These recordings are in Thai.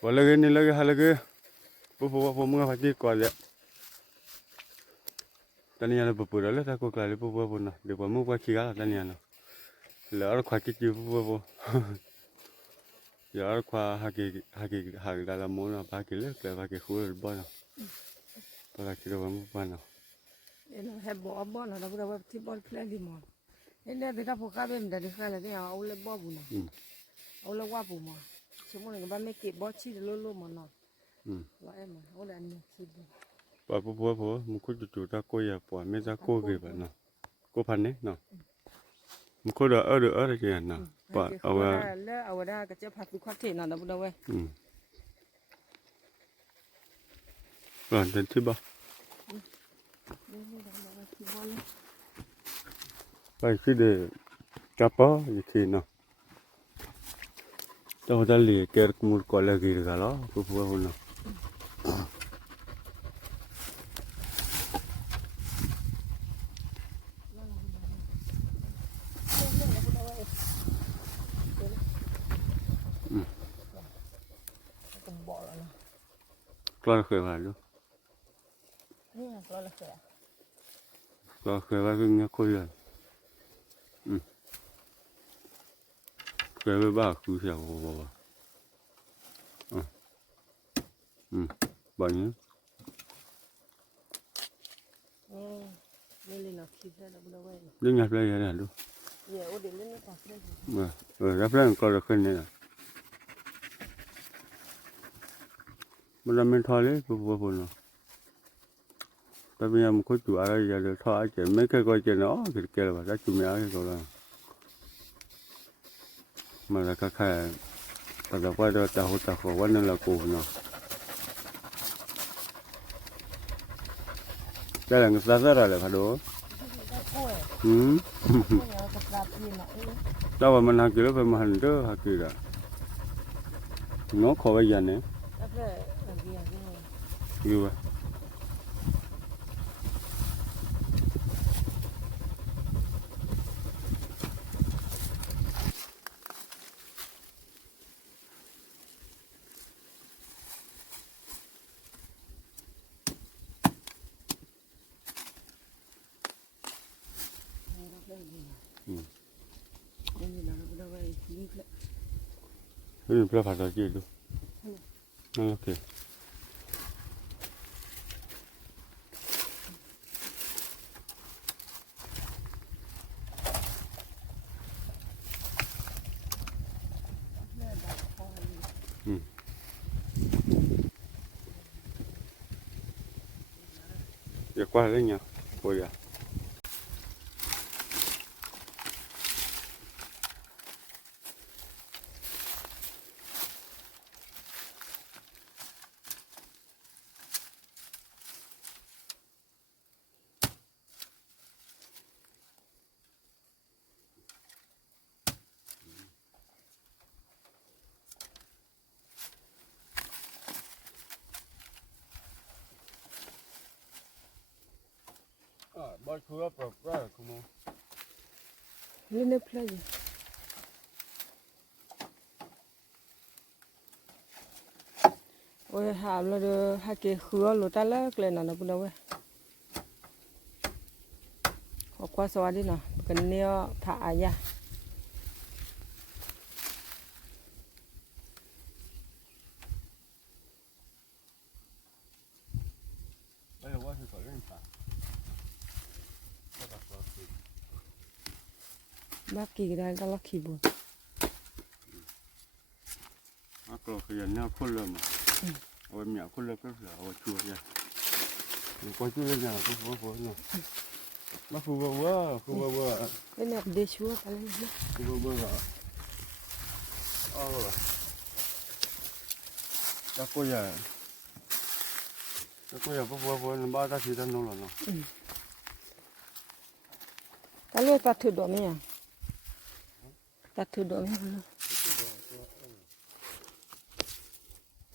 lagi ni lagi hal lagi. Pupu mga pati ko ya. Tani yana pupu dah le tak ko kali pupu na. Dia pamu ko kira tani yana. Le ar kwa kiki pupu. Ya ar kwa haki dalam mana pakai le pakai kulit bana. Pakai kira pamu bana. Ini heboh bana, dah berapa tiba plan di mana. Ini beda poka bem dari kala ni awal babu na. Awal wabu ma. Semua ni kami kek baci dulu mana. Lah emang awal ni kiri. Pupu muka cucu tak ko ya puan meza ko ke bana. Ko panen no. Muka dah ada je na. Pak awal dah kecil hati kuat na dah berapa. Dan tiba. Baik sih deh. Apa itu no. Tahu dah lihat ker kumur kola giri kalau pupu no. Keluar ke mana? Keluar ke. Keluar ke mana koya? Keluar bah aku siapa bawa. Banyak. Ni nak kita dah berapa ni? Dia nyap lagi ada tu. Ya, udah ni tak Nyap lagi kalau kena. Mana mental le pupu no. Tapi yang muka tu ada jadi thau aja. Mereka kau je no, kita lah. Dah cuma aja kau lah. Malah kakak pada pada tahu warna laku no. Jalan ke sana lah kado. Tahu mana kira pemahan tu hakira. No kau aja ne. Iya. Ini berapa saja itu? Okey. Ya kuah lagi ya, boleh. Baik kuah apa kamu? Ini pelaju. Ôi hàm là được hai cái khứa lúa ta lá lên là nó bún đâu ấy, họ qua xóa đi nào, cần neo thả ya. Bác kỳ đây ta lắc kỳ buồn. Aku kerjanya kulah mah. Awak miak kulah kerja, awak cuci ya. Kau cuci je, aku buat ni. Aku buat. Cái này để chúa phải lên nhé. Aku buat. Allah. Aku ya, buat nampak tak kita nolak no. Ta lôi ta thử đồ mày à? Ta thử đồ mày không?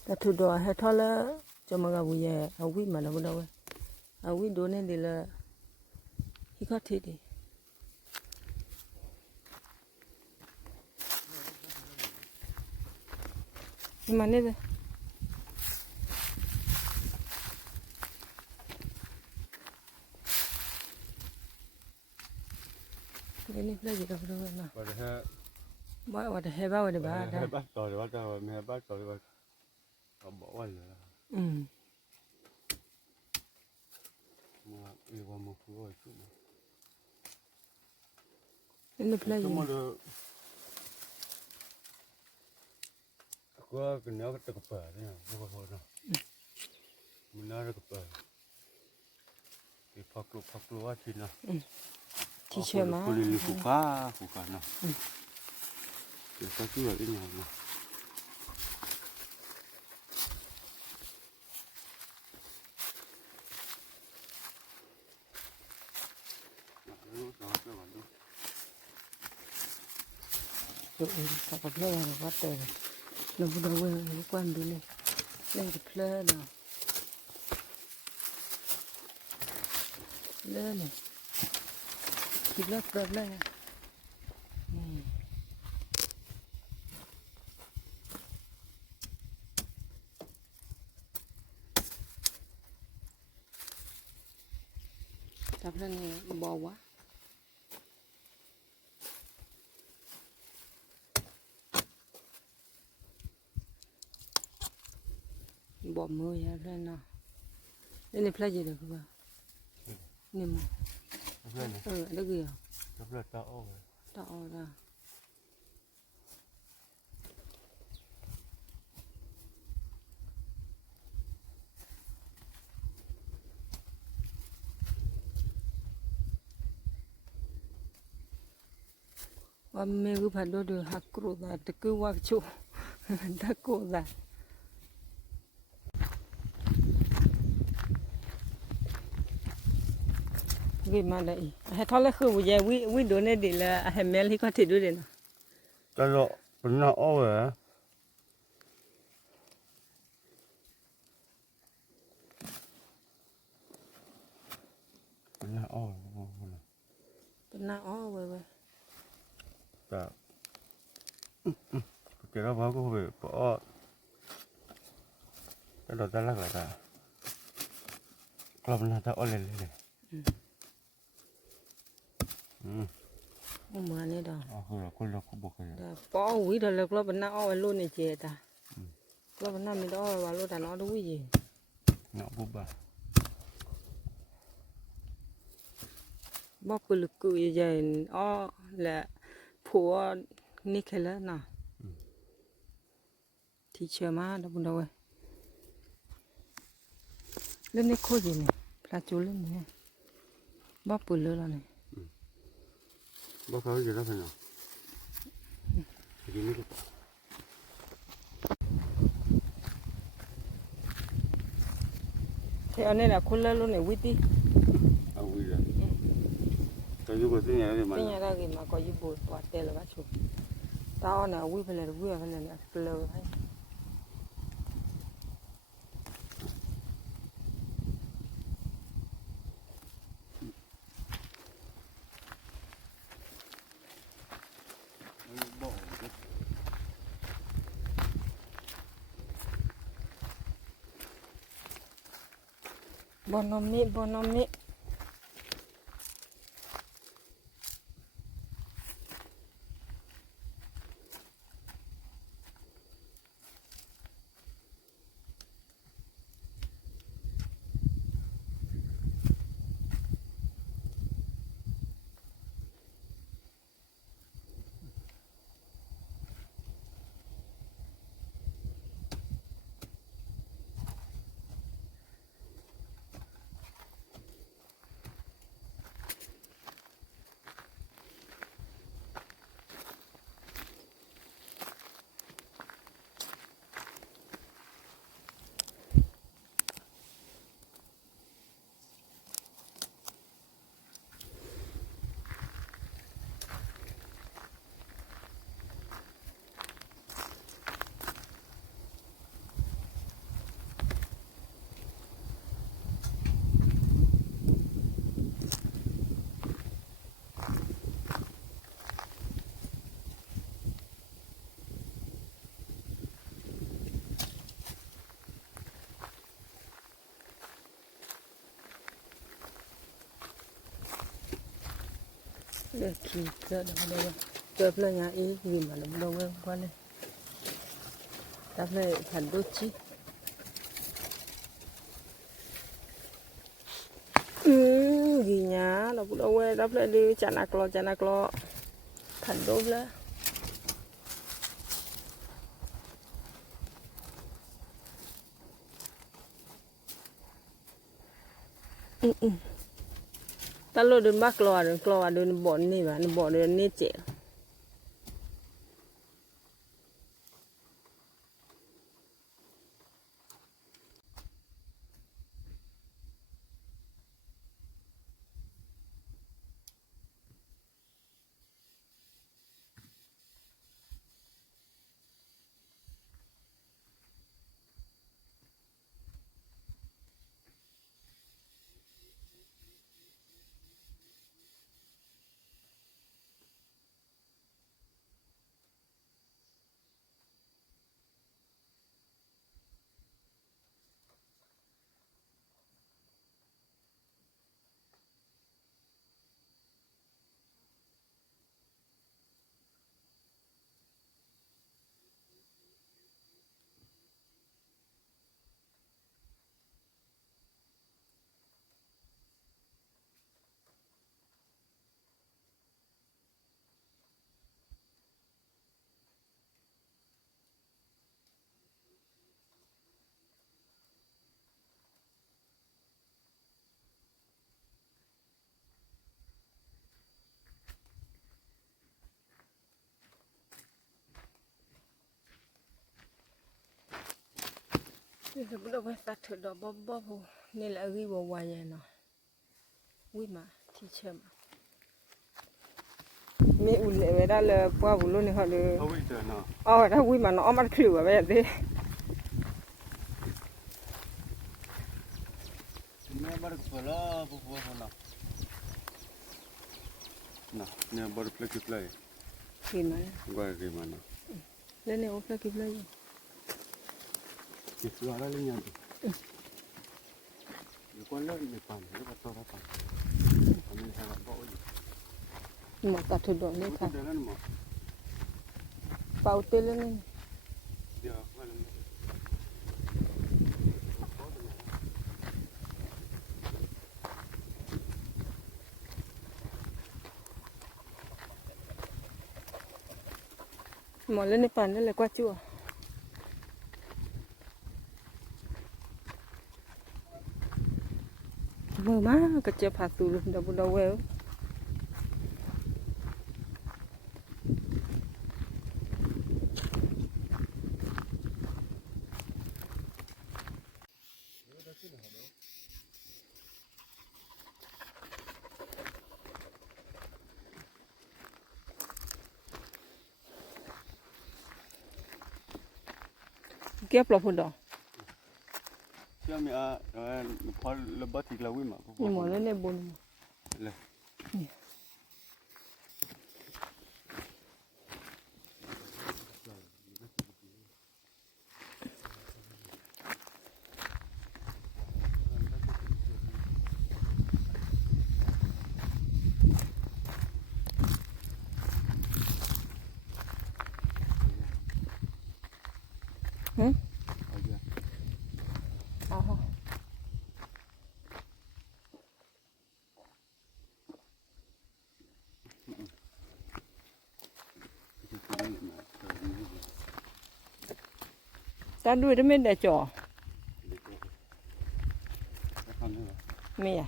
Ta thử đồ hay thôi là cho mà gặp về à quý mà nó bún đâu ấy, à quý đồ này thì là khi có thể đi. Nhưng mà này นี่เพลย์จะดูนะ ว่าจะให้ บ่ว่าจะให้บ้าว่าจะบ้าได้ ให้บ้านต่อหรือว่าจะไม่ให้บ้านต่อหรือว่าเขาบอกว่าเลย อืม มัวอีว่ามัวคือว่าชุด นี่เพลย์ ชุดมันก็คือเนื้อก็ตะกบเนี่ยพวกเขาเนาะมันน่าตะกบที่พักลูว่าทีนะ ที่เชื่อมา คนลิคุก้าเนาะเดี๋ยวก็คืออะไรเนี่ยเนาะดูกับเพลย์นะว่าแต่เราบุดเอาไว้กวนดูเลยเล่นกับเพลย์นะเล่นเนี่ยคิดแล้วเปิดเลยจับแล้วนี่บอกว่าบอกมืออย่าเล่นนะเล่นในเพลย์จะได้คือว่านี่มั้ง เพื่อนนะ ได้กี่อ่ะ เพื่อนตาโอ้ย ต่อได้ว่าแม่ก็พัดดูหักกรูดแต่ตะกี้ว่าชูตะกูได้วิมาได้ให้ทอดเลยคือวิวิโดนเนี่ยดีละให้แม่ที่เขาถือดูเลยนะ ตลอดเป็นหน้าโอ้ยเป็นหน้าโอ้ย เป็นหน้าอ้อเว้ย แต่เจ้าพ่อก็ไปปอแต่เราจะรักอะไรกันเราเป็นหน้าตาอ้อยเลยเหมือนนี่ดอก อ๋อคือเราคนเราคุบกัน แต่ป้อวิเดี๋ยวเราก็เป็นหน้าอ้อไอ้รุ่นนี่เจตาเราเป็นหน้ามีอ้อว่ารุ่นแต่น้อดูวิจิ เนาะบุบบ้า บอกปลุกกุยใหญ่อ้อแหละผัวนี่แค่แล้วนะที่เชื่อมาดับบุญดาวเล่นนี่โคตรนี่พระจูเล่นนี่บอกปลุกเลยแล้วนี่ บ้าเขาจะรับเป็นหรอกินไม่ได้ thế anh này là khôn lên luôn này quý tí à quý rồi cái gì cũng thế này thì mà cái nhà ra gì mà có gì bột bọt tê là bác chụp tao nào quý phải là lờ hay bon nom mi để khi giờ đó đây giờ là nhà ý vì mà nó đâu quen qua đây đáp lại thành đôi chi gì nhá nó cũng đâu quen đáp lại đi chả nạc lo thành đôi lá ta lo đơn bác lo đơn bọn này mà nó bọn đơn nết trẻ bây giờ bắt đầu phải phát thử đó bóp nên là ghi vào ngoài này nó quý mà thì chờ mà mẹ ủn lệ về đó là qua vụ luôn này họ được đó quý mà nó mắt khử vậy thế nè bật phở bố nè nè bật phở kịp lại gì mà gọi cái mà nó lên này ốp là kịp lấy kịp rồi đó lên nhà con lớn đểปั่นแล้วก็ตัวเราปั่นอันนี้ให้เราบอก หมดตัดถุดดอกนี่ค่ะ เดี๋ยวนั้นหมด เป่าเต้นแล้วนี่ เดี๋ยวว่าแล้ว หมดแล้วในปั่นนั่นแหละกว่าจั่วมือมากก็จะผ่าตูดับเวลเก็บหลบหุ่นดอก Siya mi pal lebat iklawi ma.นี่หมดแล้วในบน Le. Hả? Aja. Ờ. Ta đuôi đó mới để trò mẹ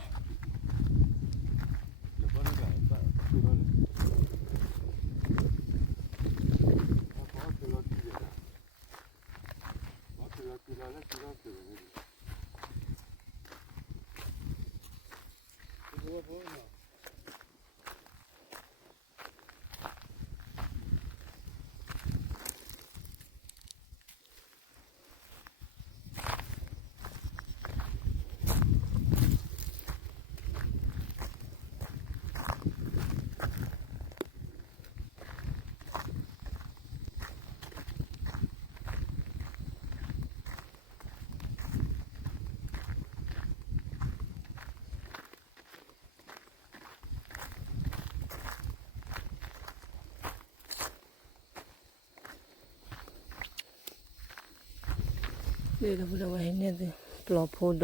เลยเราพูดว่าให้เนี่ยดิปลอบพูด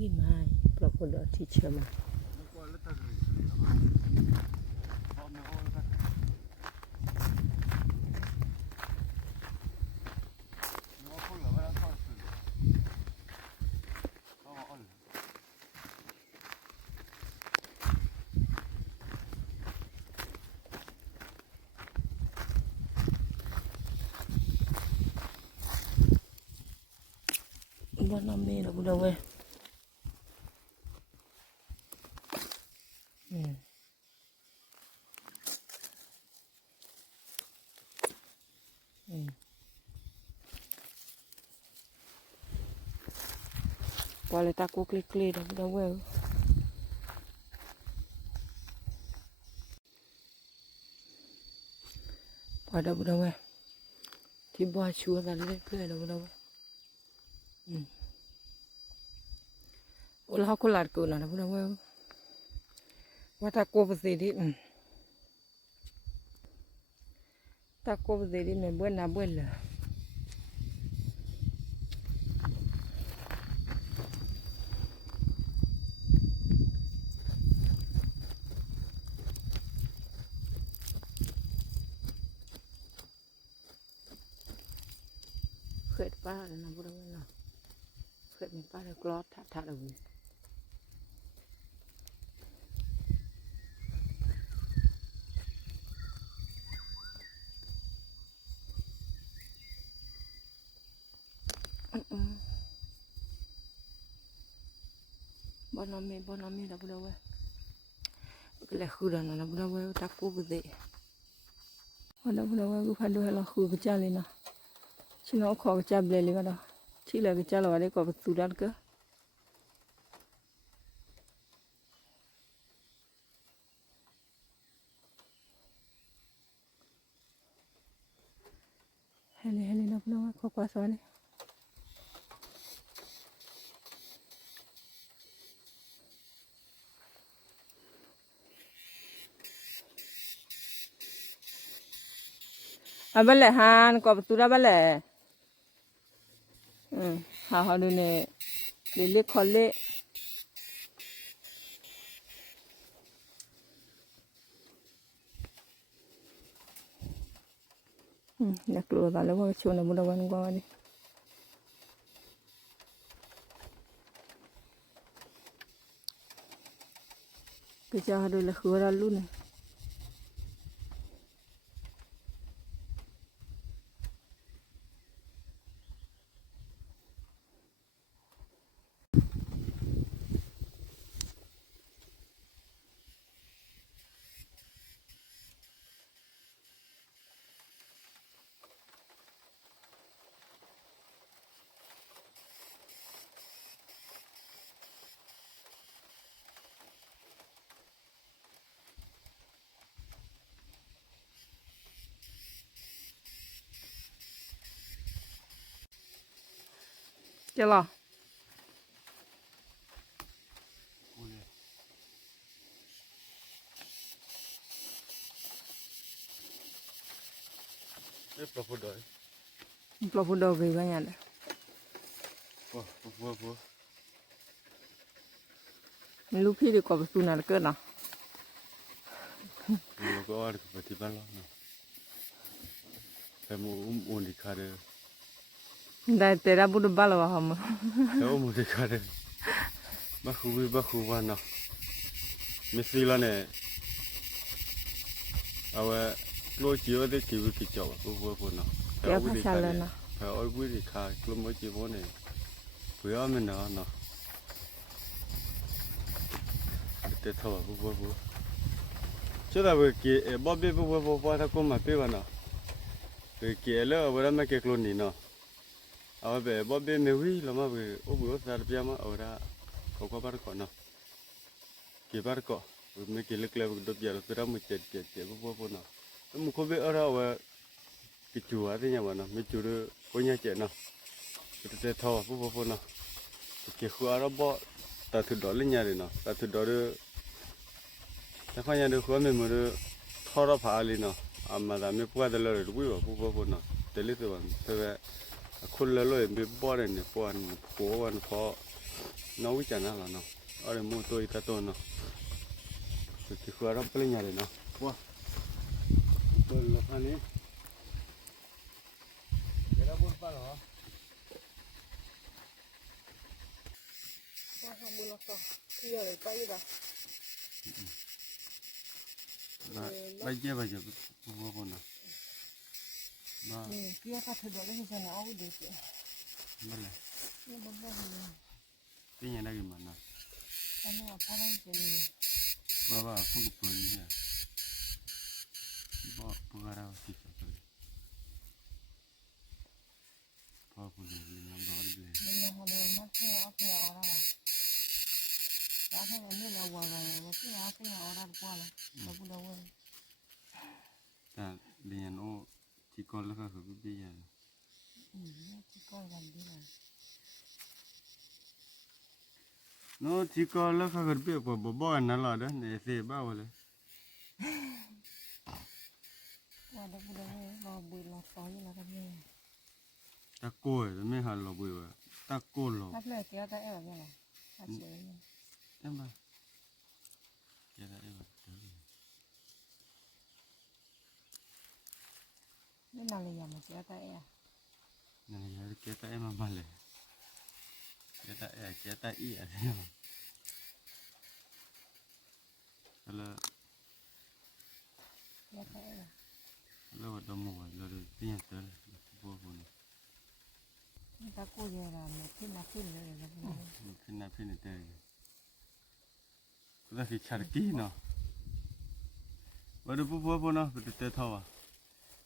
วิ่งมาปลอบพูดที่เชื่อมาบ้านน้ำมีเราพูดว่าพอเลยตากุกเล็กๆเราพูดว่าพอเราพูดว่าที่บ้านชัวร์กันเล็กๆเราพูดว่าโอ้เราคนหลาดเกินนะพูดว่าตากุกเสียดิตากุกเสียดิไม่เบื่อหน้าเบื่อเลยเกิดป้าแล้วนะพูดว่าเกิดมีป้าแล้วกรอดท่าเราบ้านน้ำมีเราพูดว่าก็เลยคือเราเราพูดว่าตากุกเสียเราพูดว่ากูพันดูให้เราคือก็จ้าเลยนะฉันเอาขอก็จ้าเบลเลยก็ได้ที่เหลือก็จ้าเราได้ก็ประตูด้านก็ให้เลยเราพูดว่าขอกว่าสอนเลยอ่ะบัลเล่ฮานก็ประตูด้านบัลเล่หาดูเนี่ยเล็กๆคนเล็กอยากรู้อะไรว่าชวนเราบุญวันก่อนดิก็จะหาดูเลยคือเราลุ้นเจ้าหรอปลอบพูดด้วยปลอบพูดเอาไปบ้างยังไงไม่รู้พี่ดีกว่าประตูนั่นเกินนะเราก็ว่าปฏิบัติแล้วนะแต่มูอุ่นดีขาดเลย ได้แต่เราบุญบ้าแล้วฮะมั้งแล้วมูดีขาดเลยบ้าคูบ้านเนาะไม่สิละเนี่ยเอาไว้โลจิโอเด็กที่วิกิจาวพูดเนาะแกภาษาเลยนะพอเอาวิธีขาดกลุ่มวิจิโอเนี่ยเพื่อมันเนาะแต่ถ้าว่าพูดเชื่อว่าเกี่ยบ๊อบบี้พูดถ้ากูมาเปี้ยกันเนาะเกี่ยแล้วเวลามาเกี่ยกลุ่นนี่เนาะเอาไปบ๊อบบี้ไม่วิ่งแล้วมาไปโอ้โหสารพิจารณาเอาละเขาก็บาร์ก่อนเนาะเกี่ยบาร์ก่อนไม่เกี่ยเล็กๆดบยาเราไปทำมือเจ็ดพูดเนาะแล้วมึงเขาไปเอาละว่ากิจวัตรที่ยังวะเนาะไม่จุดคนยังเจ็ดเนาะแต่ถ้าว่าพูดเนาะเกี่ยขัวเราบ่ตัดถุดดอกเลี้ยงเลยเนาะตัดถุดดอกแต่ข้ายังดูขัวไม่เหมือนทอร์ผ่าเลยเนาะอามาดาไม่พูดอะไรเลยรู้ว่าพูดเนาะแต่เรื่องตัวแต่ว่า คนละเลยไปบ่ได้เนี่ยปอนโผวันพอน้องวิจารณ์แล้วเนาะอะไรมูตัวอีตาตัวเนาะคือคือเราเปลี่ยนอย่างเลยเนาะว้าตัวละอันนี้เดี๋ยวเราบุญป้าเหรอ ว่าทำบุญแล้วก็เที่ยวเลยไปอยู่ป่ะ ไปเจ็บไปเจ็บบัวคนน่ะมา เที่ยวก็ถือดอกแล้วที่จะเอาไปดูสิ ไม่เลย นี่มันบ่ดี เป็นยังไงกันมันนะ อันนี้ว่าพ่อต้องเจอเลย ว่าพวกปืนเนี่ยบ่พวกเราสิครับพอคนนี้ยังรอได้เลย มันยังหาเดินมาเที่ยวเอาไปเอาอะไรแต่ถ้ามันไม่เราว่าไงว่าเที่ยวเอาไปเอาอะไรกว่าละเราพูดเอาไว้ แต่เรียนโอ้ที่ก่อนแล้วก็คือพี่ยัน ที่ก้อยกันดีเลย โน้ที่ก่อนแล้วก็คือพี่ก็บ่อันนั้นหรอกเด้อเนี่ยเสียบ้าเลย ว่าเราพูดเอาไว้รอบุญรอต่ออยู่แล้วกันเนี่ย ตะโกยไม่หันหรอกบุยตะโกนหรอก ถ้าเลยเที่ยวแต่เอวเนี่ยแหละถ้าเฉยเนี่ย ใช่ไหมแกได้เอว ไม่นานเลยยังมาเที่ยวแต่เอว นั่นแหละแกได้มาเลยแกได้อีอะไรเนาะแล้ว เที่ยวแต่เอว แล้วดมวยแล้วพี่ยันเตอร์บัวคน นี่ตะกู้เยอะละเนี่ยขึ้นเลยนะพี่ ขึ้นหน้าพี่นี่เตอร์ก็ได้ขี้ขาดกี้เนาะวันนี้บัวเนาะไปเตะท่อ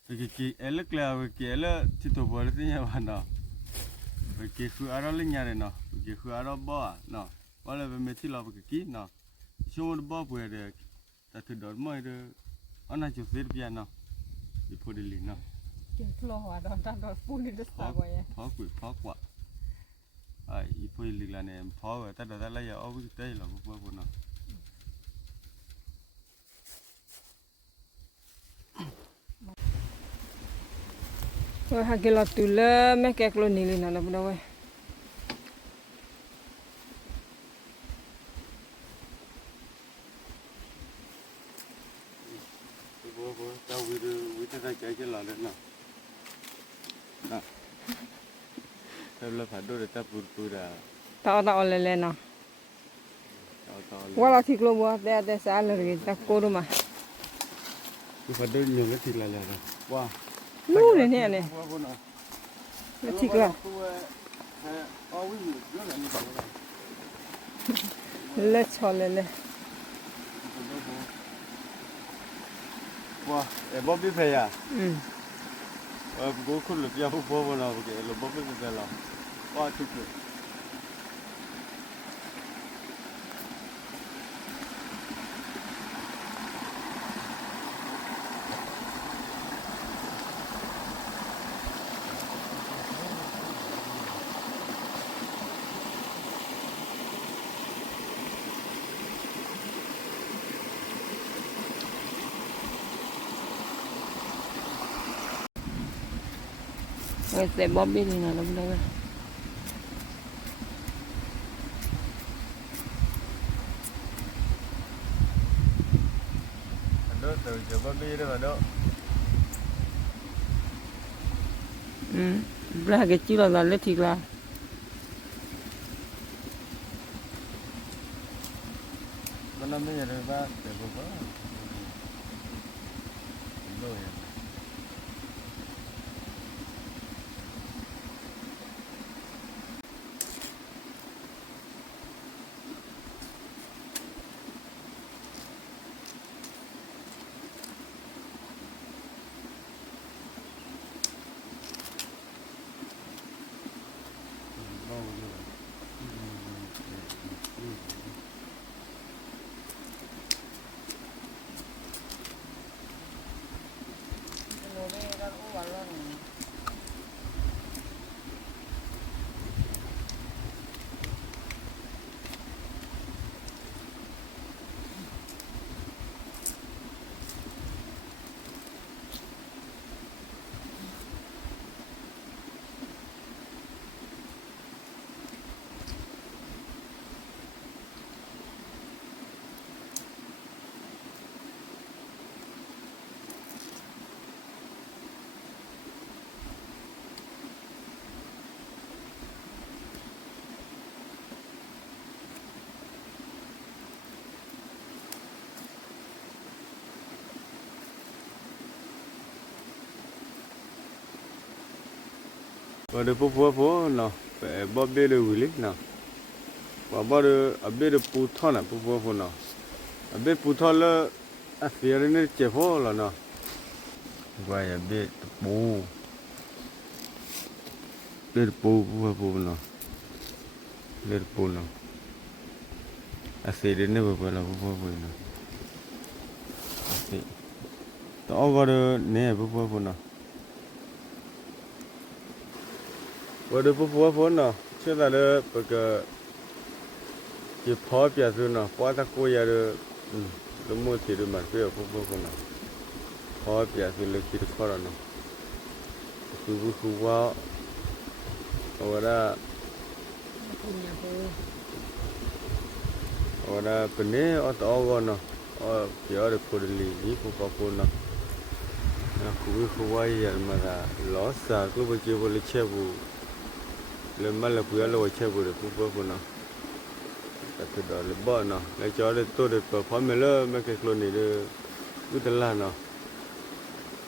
ไปกี่เอลกแล้วไปกี่เอลที่ตัวบัวที่ยังวันเนาะไปกี่คืออะไรเรื่องอะไรเนาะไปกี่คืออะไรบ้าเนาะวันนี้ไปเมื่อที่เราไปกี่เนาะช่วงบ้าไปเด็กแต่ถึงดอดไม่เด็กอันนั้นจะเสียเพียนเนาะอีพอดีลินเนาะ เกี่ยวกับโลหะดอนปูนี่จะสาวไว้ พอกว่าไอ้อีพอดีลินเนี่ยพอแต่เดี๋ยวแต่ละอย่างเอาไปเตะหรอกบัวคนเนาะ โอ้ยหากินเราตุลแม่แกกโลนี่เลยนะเราพูดเอาไว้ Bố tao với tao chạy cái lò đấy nào nè tao là phải đôi để tao bùn đã ต่อเลยเลยเนาะ tao ว่าเราทิ้งลงบ่แต่สารเลยตะโกนมา cứ phải đôi nhiều cái thịt là rồi wow นู่นเนี่ยเนี่ย wow wow nào ไม่ทิ้งละ ô quý vị nó là như vậy เล็ดชอเลยเลย wow em bóp biết phải à อืม bố không được giao bố nào cái là bóp biết phải là wow thích rồi เว้ยแต่บ๊อบบี้นี่นะเราพูดเอาไว้ đó từ giờ bóp biết đó mà đó อืมบลาเกจิเราเล็ดทิ้งละ nó năm bây giờ rồi ba để bố bố rồi Và được bố bố nó phải bố bê được hủy lý nó và bố được ở bê được bù thọ nè bố nó ở bê bù thọ là à phía này chế phô là nó quay ở bê bù nó bê bù nó à phía này bố là bố nó à phía tao có được nè bố nó và được bố nó chứ là được bởi cái chỉ phá bia rồi nó phá ta coi ra được lúc mua thì được mà cái bố nó phá bia rồi lấy cái khó rồi nó khu vào ở đó ở đó bên này ở tàu con nó ở phía được cô đi đi cô nó khu vào vậy mà là lót xa cứ bây giờ vừa lấy xe vụ lên mà là vừa lấy xe vụ được bố nó từ đó là bỏ nó lấy cho để tôi được phá mê lơ mấy cái con này được cứ tên là nó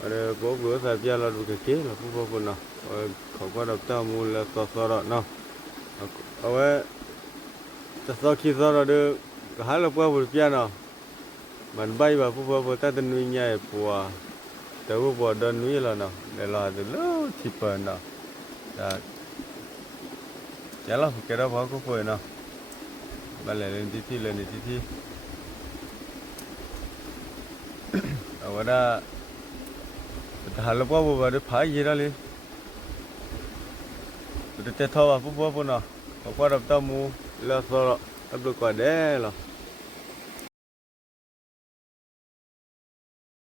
ở đây bố bữa phải ra là được cái kế là bố nó không có đầu tao mua là to đó nó ở đây sau khi ra được hai là bố bia nó mình bay vào bố ta tên nuôi nhảy bùa từ bố đơn nuôi là nó để là từ lâu thì bền nó chả là cái đó bố có phơi nó bà lên tí ở đó hà lộc bố bà được phải gì đó đi được tết thọ bố nó có qua đập tao mua là sao đó đập được quả đẻ rồi